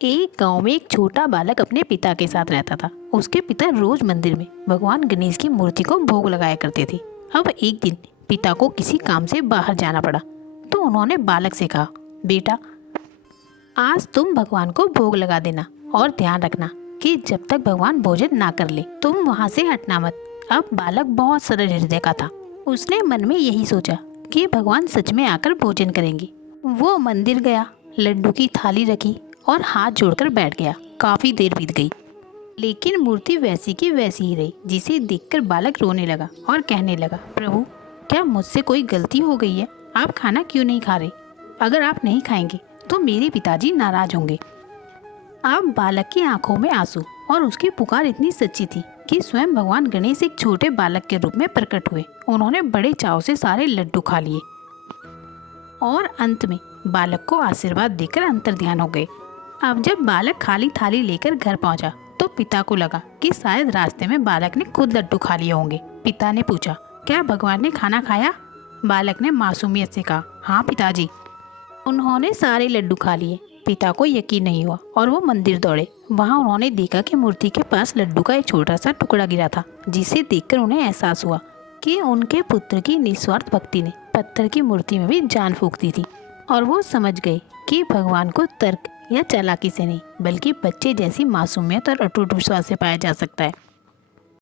एक गांव में एक छोटा बालक अपने पिता के साथ रहता था। उसके पिता रोज मंदिर में भगवान गणेश की मूर्ति को भोग लगाया करते थे। अब एक दिन पिता को किसी काम से बाहर जाना पड़ा, तो उन्होंने बालक से कहा, बेटा, आज तुम भगवान को भोग लगा देना और ध्यान रखना कि जब तक भगवान भोजन ना कर ले तुम वहाँ से हटना मत। अब बालक बहुत सरल हृदय का था। उसने मन में यही सोचा कि भगवान सच में आकर भोजन करेंगे। वो मंदिर गया, लड्डू की थाली रखी और हाथ जोड़कर बैठ गया। काफी देर बीत गई, लेकिन मूर्ति वैसी की वैसी ही रही। जिसे देखकर बालक रोने लगा और कहने लगा, प्रभु, क्या मुझसे कोई गलती हो गई है? आप खाना क्यों नहीं खा रहे? अगर आप नहीं खाएंगे तो मेरे पिताजी नाराज होंगे। अब बालक की आंखों में आंसू और उसकी पुकार इतनी सच्ची थी कि स्वयं भगवान गणेश एक छोटे बालक के रूप में प्रकट हुए। उन्होंने बड़े चाव से सारे लड्डू खा लिए और अंत में बालक को आशीर्वाद देकर अंतर्ध्यान हो गए। अब जब बालक खाली थाली लेकर घर पहुंचा तो पिता को लगा कि शायद रास्ते में बालक ने खुद लड्डू खा लिए होंगे। पिता ने पूछा, क्या भगवान ने खाना खाया? बालक ने मासूमियत से कहा, हाँ पिताजी। उन्होंने सारे लड्डू खा लिए। पिता को यकीन नहीं हुआ और वो मंदिर दौड़े। वहाँ उन्होंने देखा कि मूर्ति के पास लड्डू का एक छोटा सा टुकड़ा गिरा था, जिसे देखकर उन्हें एहसास हुआ कि उनके पुत्र की निस्वार्थ भक्ति ने पत्थर की मूर्ति में भी जान फूंक दी थी। और वो समझ गए कि भगवान को तर्क या चालाकी से नहीं, बल्कि बच्चे जैसी मासूमियत और अटूट विश्वास से पाया जा सकता है।